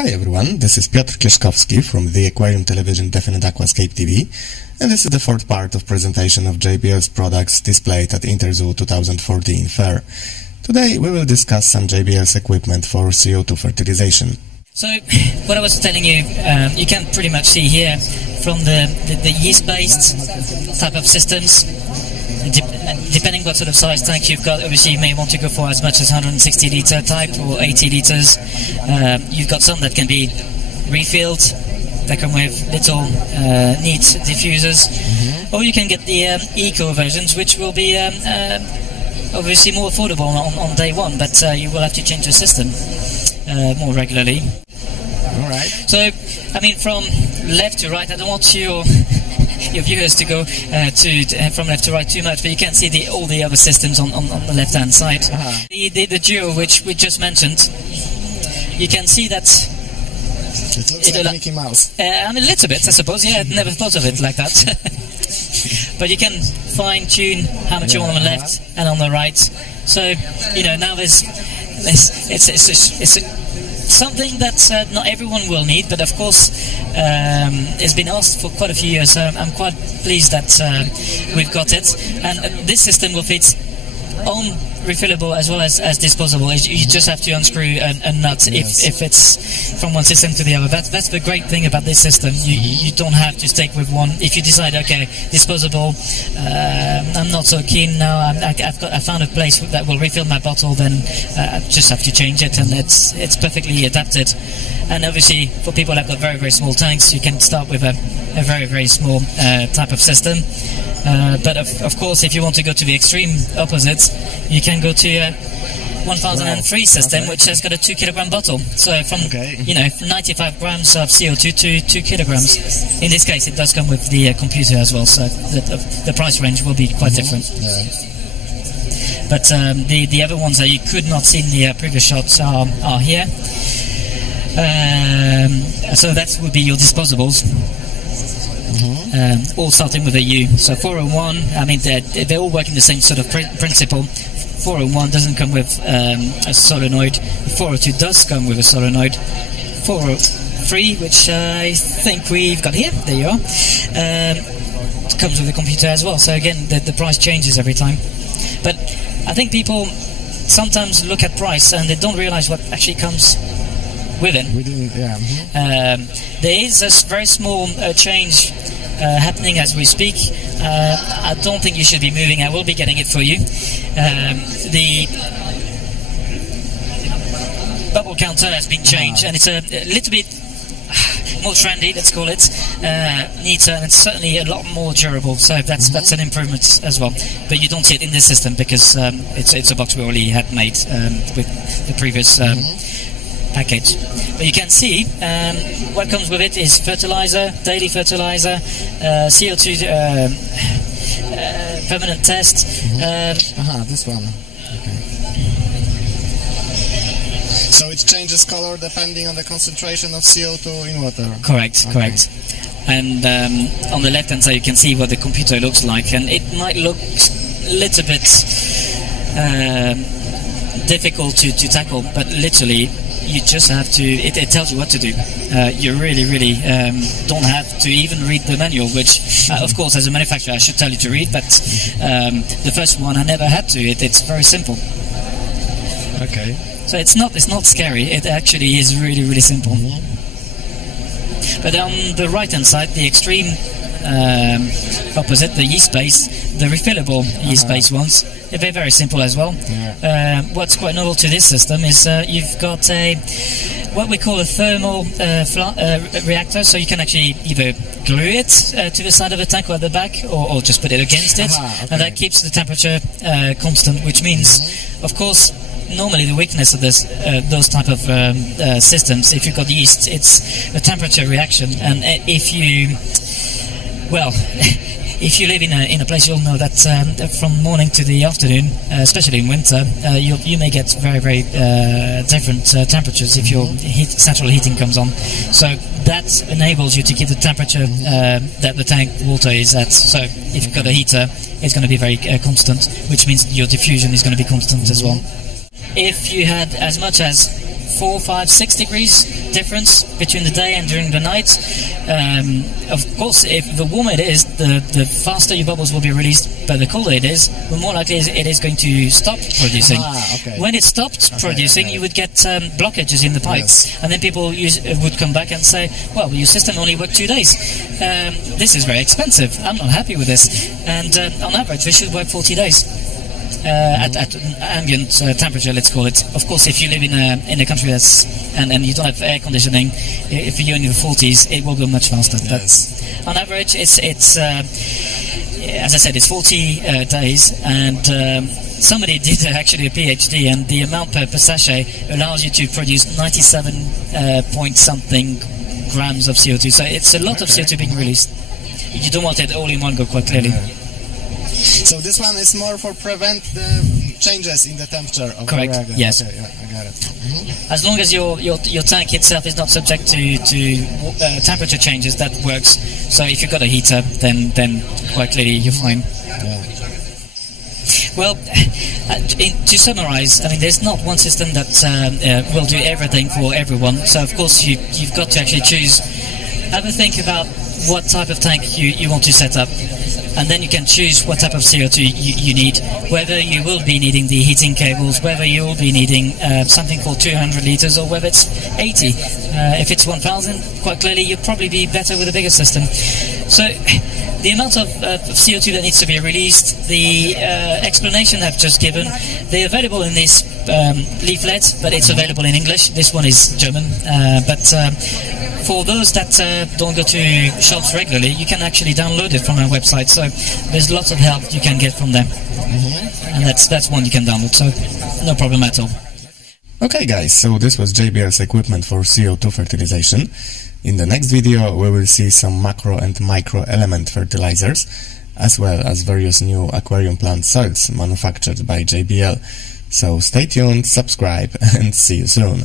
Hi everyone, this is Piotr Kieszkowski from the Aquarium Television Definite Aquascape TV, and this is the fourth part of presentation of JBL's products displayed at InterZoo 2014 fair. Today we will discuss some JBL's equipment for CO2 fertilization. So, what I was telling you, you can pretty much see here from the yeast-based type of systems. Depending what sort of size tank you've got, obviously you may want to go for as much as 160 litre type or 80 litres. You've got some that can be refilled, that come with little neat diffusers, or you can get the eco versions, which will be obviously more affordable on day one, but you will have to change your system more regularly. Alright. So, I mean, from left to right, I don't want your viewers to go from left to right too much, but you can see all the other systems on the left-hand side. The duo, which we just mentioned, you can see that it looks like Mickey Mouse. I mean, a little bit, I suppose. Yeah, I'd never thought of it like that. But you can fine-tune how much you want on the left and on the right. So, you know, now it's something that not everyone will need, but of course it's been asked for quite a few years, so I'm quite pleased that we've got it. And this system will fit on refillable as well as disposable. You just have to unscrew a nut if it's from one system to the other. That's the great thing about this system. You don't have to stick with one. If you decide, okay, disposable, I'm not so keen now, I found a place that will refill my bottle, then I just have to change it, and it's perfectly adapted. And obviously for people that have got very, very small tanks, you can start with a very, very small type of system. But of course, if you want to go to the extreme opposite, you can go to a 1003 system, which has got a 2 kilogram bottle. So from 95 grams of CO2 to 2 kilograms. In this case, it does come with the computer as well, so the price range will be quite different. But the other ones that you could not see in the previous shots are here. So that would be your disposables. All starting with a U. So 401, I mean, they all work in the same sort of principle. 401 doesn't come with a solenoid. 402 does come with a solenoid. 403, which I think we've got here, there you are, comes with a computer as well. So again, the price changes every time. But I think people sometimes look at price and they don't realize what actually comes with it. There is a very small change happening as we speak. I don't think you should be moving. I will be getting it for you. The bubble counter has been changed, and it's a little bit more trendy, let's call it, neater, and it's certainly a lot more durable. So that's an improvement as well. But you don't see it in this system because it's a box we already had made with the previous package. But you can see what comes with it is fertilizer, daily fertilizer, CO2 permanent test. This one. Okay. So it changes color depending on the concentration of CO2 in water. Correct. And on the left hand side you can see what the computer looks like, and it might look a little bit difficult to tackle, but literally you just have to, it tells you what to do. You really don't have to even read the manual, which of course as a manufacturer I should tell you to read, but the first one I never had to. It's very simple. Okay. So it's not scary, it actually is really simple. But on the right hand side, the extreme opposite, the yeast-based, the refillable yeast-based ones, they're very simple as well. What's quite novel to this system is you've got what we call a thermal reactor, so you can actually either glue it to the side of the tank or at the back, or just put it against it, and that keeps the temperature constant, which means, of course, normally the weakness of those type of systems, if you've got yeast, it's a temperature reaction, and if you live in a place, you'll know that from morning to the afternoon, especially in winter, you may get very different temperatures if your central heating comes on. So that enables you to keep the temperature that the tank water is at. So if you've got a heater, it's going to be very constant, which means your diffusion is going to be constant as well. If you had as much as 4, 5, 6 degrees difference between the day and during the night. Of course, if the warmer it is, the faster your bubbles will be released, but the colder it is, the more likely it is going to stop producing. Okay. When it stopped producing, you would get blockages in the pipe, and then people would come back and say, well, your system only worked 2 days. This is very expensive. I'm not happy with this. And on average, we should work 40 days. At ambient temperature, let's call it. Of course, if you live in a country that's and you don't have air conditioning, if you're in the 40s, it will go much faster. Yes. But on average, it's as I said, it's 40 days, and somebody did actually a PhD, and the amount per sachet allows you to produce 97 point something grams of CO2. So it's a lot of CO2 being released. You don't want it all in one go, quite clearly. So this one is more for prevent the changes in the temperature of Correct. the reactor. Yes. Okay, yeah, I got it. As long as your tank itself is not subject to temperature changes, that works. So if you've got a heater, then quite clearly you're fine. Yeah. Well, to summarize, I mean, there's not one system that will do everything for everyone. So of course you've got to actually choose. Have a think about what type of tank you want to set up, and then you can choose what type of CO2 you need, whether you will be needing the heating cables, whether you will be needing something for 200 liters, or whether it's 80. If it's 1,000, quite clearly you'll probably be better with a bigger system. So the amount of CO2 that needs to be released, the explanation I've just given, they're available in this leaflet, but it's available in English. This one is German, but for those that don't go to shops regularly, you can actually download it from our website. So there's lots of help you can get from them, and that's one you can download. So no problem at all. Okay, guys. So this was JBL's equipment for CO2 fertilization. In the next video, we will see some macro and micro element fertilizers, as well as various new aquarium plant soils manufactured by JBL. So stay tuned, subscribe, and see you soon.